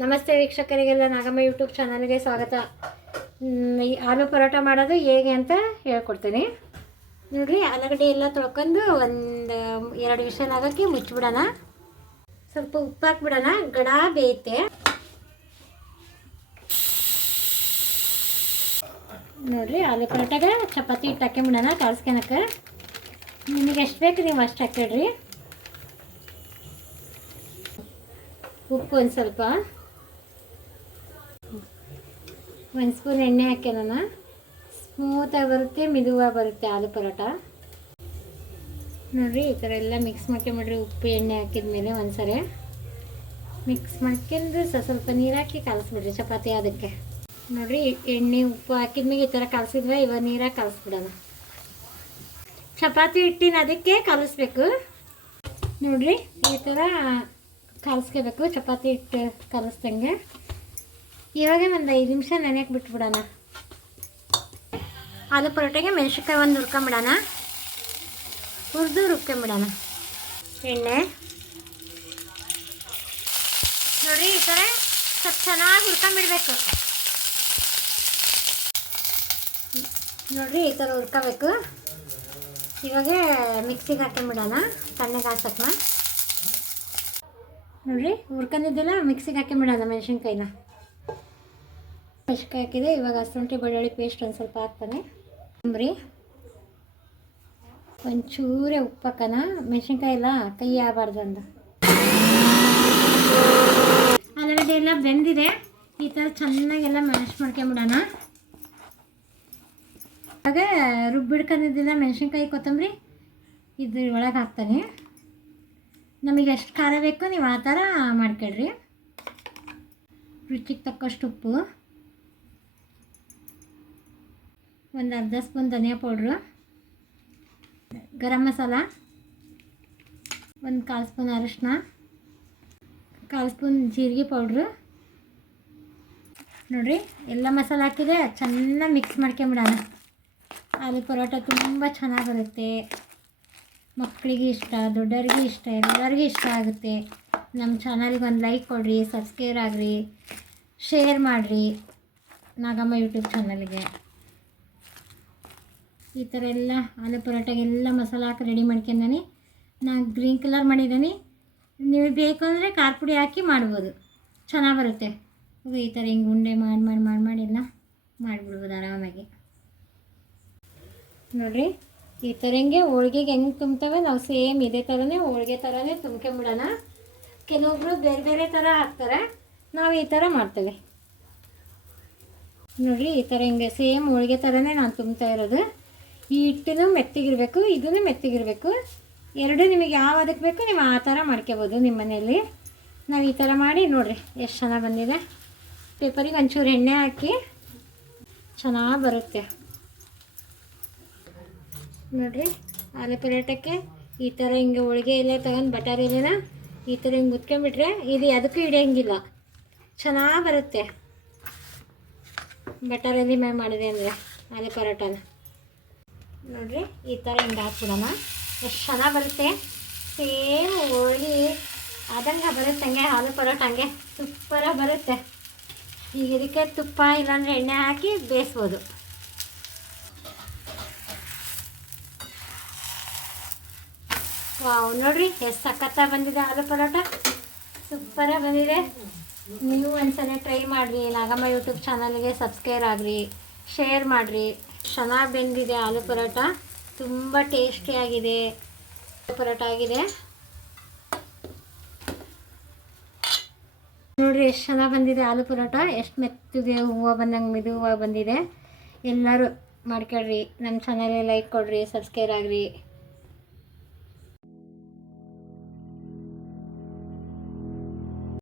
ನಮಸ್ತೆ ವೀಕ್ಷಕರಿಗೆಲ್ಲ ನಾಗಮ್ಮ ಯೂಟ್ಯೂಬ್ ಚಾನಲ್ಗೆ ಸ್ವಾಗತ. ಈ ಆಲೂ ಪರೋಟ ಮಾಡೋದು ಹೇಗೆ ಅಂತ ಹೇಳ್ಕೊಡ್ತೀನಿ ನೋಡಿರಿ. ಆಲೂಗಡ್ಡೆ ಎಲ್ಲ ತೊಳ್ಕೊಂಡು ಒಂದು 2 ವಿಷಲ್ ಆಗೋಕ್ಕೆ ಮುಚ್ಚಿಬಿಡೋಣ. ಸ್ವಲ್ಪ ಉಪ್ಪು ಹಾಕ್ಬಿಡೋಣ, ಗಡ ಬೇಯುತ್ತೆ ನೋಡಿರಿ. ಆಲೂ ಪರೋಟಾಗೆ ಚಪಾತಿ ಹಿಟ್ಟು ಹಾಕ್ಕೊಂಬಿಡೋಣ ಕಾಲ್ಸ್ಕೊಳಕ್ಕೆ. ನಿಮಗೆ ಎಷ್ಟು ಬೇಕು ನೀವು ಅಷ್ಟು ಹಾಕಿಡ್ರಿ. ಉಪ್ಪು ಒಂದು ಸ್ವಲ್ಪ, 1 ಸ್ಪೂನ್ ಎಣ್ಣೆ ಹಾಕ್ಯಾನ. ಸ್ಮೂತಾಗಿ ಬರುತ್ತೆ, ಮಿದುವಾಗಿ ಬರುತ್ತೆ ಆಲೂ ಪರೋಟ ನೋಡಿರಿ. ಈ ಥರ ಎಲ್ಲ ಮಿಕ್ಸ್ ಮಾಡ್ಕೊಂಬಿಡ್ರಿ. ಉಪ್ಪು ಎಣ್ಣೆ ಹಾಕಿದ್ಮೇಲೆ ಒಂದ್ಸರಿ ಮಿಕ್ಸ್ ಮಾಡ್ಕೊಂಡು ಸ್ವಲ್ಪ ನೀರು ಹಾಕಿ ಕಲಸ್ಬಿಡ್ರಿ ಚಪಾತಿ ಅದಕ್ಕೆ ನೋಡಿರಿ. ಎಣ್ಣೆ ಉಪ್ಪು ಹಾಕಿದ್ಮೇಲೆ ಈ ಥರ ಕಲಸಿದ್ವಿ. ಇವಾಗ ನೀರಾಗಿ ಕಲಸ್ಬಿಡೋಣ. ಚಪಾತಿ ಹಿಟ್ಟಿನ ಅದಕ್ಕೆ ಕಲಿಸ್ಬೇಕು ನೋಡಿರಿ. ಈ ಥರ ಕಲಸ್ಕೋಬೇಕು ಚಪಾತಿ ಹಿಟ್ಟು ಕಲಿಸ್ದಂಗೆ. ಇವಾಗ ಒಂದು 5 ನಿಮಿಷ ನೆನೆಯಕ್ಕೆ ಬಿಟ್ಬಿಡೋಣ. ಆಲೂ ಪರೋಟೆಗೆ ಮೆಣಸಿನ್ಕಾಯಿ ಒಂದು ಹುರ್ಕೊಂಬಿಡೋಣ, ಹುರಿದು ರುಬ್ಕೊಂಬಿಡೋಣ. ಎಣ್ಣೆ ನೋಡಿರಿ, ಈ ಥರ ಸ್ವಲ್ಪ ಚೆನ್ನಾಗಿ ಹುರ್ಕೊಂಬಿಡ್ಬೇಕು ನೋಡಿರಿ. ಈ ಥರ ಹುರ್ಕೋಬೇಕು. ಇವಾಗ ಮಿಕ್ಸಿಗೆ ಹಾಕೊಂಬಿಡೋಣ ಸಣ್ಣಗೆ ಹಾಸಕ್ಕನ ನೋಡಿರಿ. ಹುರ್ಕೊಂಡಿದ್ದೆಲ್ಲ ಮಿಕ್ಸಿಗೆ ಹಾಕೊಂಬಿಡೋಣ. ಮೆಣಸಿನ್ಕಾಯಿ ಹಾಕಿದೆ. ಇವಾಗ ಶುಂಠಿ ಬೆಳ್ಳುಳ್ಳಿ ಪೇಸ್ಟ್ ಒಂದು ಸ್ವಲ್ಪ ಹಾಕ್ತಾನೆ. ಅಂಬ್ರಿ ಒಂಚೂರೇ ಉಪ್ಪು ಹಾಕೋಣ. ಮೆಣಸಿನ್ಕಾಯಿ ಎಲ್ಲ ಕೈ ಆಗಬಾರ್ದು ಅಂದ. ಆಲೂಗಡ್ಡೆ ಎಲ್ಲ ಬೆಂದಿದೆ. ಈ ಥರ ಚೆನ್ನಾಗೆಲ್ಲ ಮ್ಯಾಶ್ ಮಾಡ್ಕೊಂಬಿಡೋಣ. ಇವಾಗ ರುಬ್ಬಿಡ್ಕೊಂಡಿದ್ದಿಲ್ಲ ಮೆಣಸಿನ್ಕಾಯಿ ಕೊತ್ತಂಬರಿ ಇದ್ರ ಒಳಗೆ ಹಾಕ್ತಾನೆ. ನಮಗೆ ಎಷ್ಟು ಖಾರ ಬೇಕು ನೀವು ಆ ಥರ ಮಾಡ್ಕೊಳ್ರಿ. ರುಚಿಗೆ ತಕ್ಕಷ್ಟು ಉಪ್ಪು, ಒಂದು ಅರ್ಧ ಸ್ಪೂನ್ ಧನಿಯಾ ಪೌಡ್ರು, ಗರಂ ಮಸಾಲ, ಒಂದು 1/4 ಸ್ಪೂನ್ ಅರಿಶಿನ, 1/4 ಸ್ಪೂನ್ ಜೀರಿಗೆ ಪೌಡ್ರು ನೋಡಿರಿ. ಎಲ್ಲ ಮಸಾಲೆ ಹಾಕಿದೆ. ಚೆನ್ನಾಗಿ ಮಿಕ್ಸ್ ಮಾಡ್ಕೊಂಬಿಡೋಣ. ಆಲೂ ಪರೋಟ ತುಂಬ ಚೆನ್ನಾಗಿ ಬರುತ್ತೆ. ಮಕ್ಕಳಿಗೆ ಇಷ್ಟ, ದೊಡ್ಡವ್ರಿಗೆ ಇಷ್ಟ, ಎಲ್ಲರಿಗೂ ಇಷ್ಟ ಆಗುತ್ತೆ. ನಮ್ಮ ಚಾನಲ್ಗೆ ಒಂದು ಲೈಕ್ ಕೊಡಿರಿ, ಸಬ್ಸ್ಕ್ರೈಬ್ ಆಗಿರಿ, ಶೇರ್ ಮಾಡಿರಿ ನಾಗಮ್ಮ ಯೂಟ್ಯೂಬ್ ಚಾನಲ್ಗೆ. ಈ ಥರ ಎಲ್ಲ ಆಲೂ ಪರೋಟಾಗೆಲ್ಲ ಮಸಾಲೆ ಹಾಕಿ ರೆಡಿ ಮಾಡ್ಕೊಂಡಾನೆ. ನಾನು ಗ್ರೀನ್ ಕಲರ್ ಮಾಡಿದ್ದೀನಿ. ನೀವು ಬೇಕು ಅಂದರೆ ಖಾರ ಪುಡಿ ಹಾಕಿ ಮಾಡ್ಬೋದು, ಚೆನ್ನಾಗಿ ಬರುತ್ತೆ. ಈ ಥರ ಹಿಂಗೆ ಉಂಡೆ ಮಾಡಿ ಎಲ್ಲ ಮಾಡಿಬಿಡ್ಬೋದು ಆರಾಮಾಗಿ ನೋಡಿರಿ. ಈ ಥರ ಹಿಂಗೆ ಹೋಳ್ಗೆಗೆ ಹೆಂಗೆ ತುಂಬ್ತವೆ ನಾವು ಸೇಮ್ ಇದೇ ಥರನೇ ಹೋಳ್ಗೆ ಥರನೇ ತುಂಬ್ಕೊಂಬಿಡೋಣ. ಕೆಲವೊಬ್ಬರು ಬೇರೆ ಬೇರೆ ಥರ ಹಾಕ್ತಾರೆ, ನಾವು ಈ ಥರ ಮಾಡ್ತೇವೆ ನೋಡಿರಿ. ಈ ಥರ ಹಿಂಗೆ ಸೇಮ್ ಹೋಳ್ಗೆ ಥರನೇ ನಾನು ತುಂಬ್ತಾ ಇರೋದು. ಈ ಹಿಟ್ಟನ್ನು ಮೆತ್ತಗಿರಬೇಕು, ಇದನ್ನು ಮೆತ್ತಗಿರಬೇಕು. ಎರಡು ನಿಮಗೆ ಯಾವ ಅದಕ್ಕೆ ಬೇಕು ನೀವು ಆ ಥರ ಮಾಡ್ಕೋಬೋದು ನಿಮ್ಮ ಮನೆಯಲ್ಲಿ. ನಾವು ಈ ಥರ ಮಾಡಿ ನೋಡಿರಿ ಎಷ್ಟು ಚೆನ್ನಾಗಿ ಬಂದಿದೆ. ಪೇಪರಿಗೆ ಒಂಚೂರು ಎಣ್ಣೆ ಹಾಕಿ ಚೆನ್ನಾಗಿ ಬರುತ್ತೆ ನೋಡಿರಿ. ಆಲೂ ಪರೋಟಕ್ಕೆ ಈ ಥರ ಹಿಂಗೆ ಹೋಳಿಗೆ ಎಲೆ ತಗೊಂಡು ಬಟಾರ್ ಎಲೆನ ಈ ಥರ ಹಿಂಗೆ ಉತ್ಕೊಂಡ್ಬಿಟ್ರೆ ಇದು ಅದಕ್ಕೂ ಹಿಡಿಯೋಂಗಿಲ್ಲ, ಚೆನ್ನಾಗಿ ಬರುತ್ತೆ. ಬಟಾರ್ ಎಲೆ ಮೇಲೆ ಮಾಡಿದೆ ಅಂದರೆ ಆಲೂ ಪರೋಟನ ನೋಡಿರಿ. ಈ ಥರ ಹಿಂಗೆ ಹಾಕ್ಬಿಡೋಣ. ಎಷ್ಟು ಚೆನ್ನಾಗಿ ಬರುತ್ತೆ. ಸೇಮ್ ಹೋಳಿಗೆ ಆದಂಗೆ ಬರುತ್ತೆ ಹಂಗೆ ಆಲೂ ಪರೋಟ ಹಂಗೆ ಸೂಪರಾಗಿ ಬರುತ್ತೆ. ಈಗ ಇದಕ್ಕೆ ತುಪ್ಪ ಇಲ್ಲಾಂದರೆ ಎಣ್ಣೆ ಹಾಕಿ ಬೇಯಿಸ್ಬೋದು. ವಾವ್ ನೋಡಿರಿ ಎಷ್ಟು ಸಖತ್ತಾಗಿ ಬಂದಿದೆ ಆಲೂ ಪರೋಟ, ಸೂಪರಾಗಿ ಬಂದಿದೆ. ನೀವು ಒಂದ್ಸಲ ಟ್ರೈ ಮಾಡಿರಿ. ನಾಗಮ್ಮ ಯೂಟ್ಯೂಬ್ ಚಾನಲ್ಗೆ ಸಬ್ಸ್ಕ್ರೈಬ್ ಆಗಿರಿ, ಶೇರ್ ಮಾಡಿರಿ. ಚೆನ್ನಾಗಿ ಬೆಂದಿದೆ ಆಲೂ ಪರೋಟ, ತುಂಬ ಟೇಸ್ಟಿಯಾಗಿದೆ ಪರೋಟ ಆಗಿದೆ ನೋಡಿರಿ. ಎಷ್ಟು ಚೆನ್ನಾಗಿ ಬಂದಿದೆ ಆಲೂ ಪರೋಟ, ಎಷ್ಟು ಮೆತ್ತಿದೆ, ಹೂವು ಬಂದಂಗೆ ಮಿದುವಾಗಿ ಬಂದಿದೆ. ಎಲ್ಲರೂ ಮಾಡ್ಕೊಳ್ರಿ. ನಮ್ಮ ಚಾನಲ್ಗೆ ಲೈಕ್ ಕೊಡಿರಿ, ಸಬ್ಸ್ಕ್ರೈಬ್ ಆಗಿರಿ.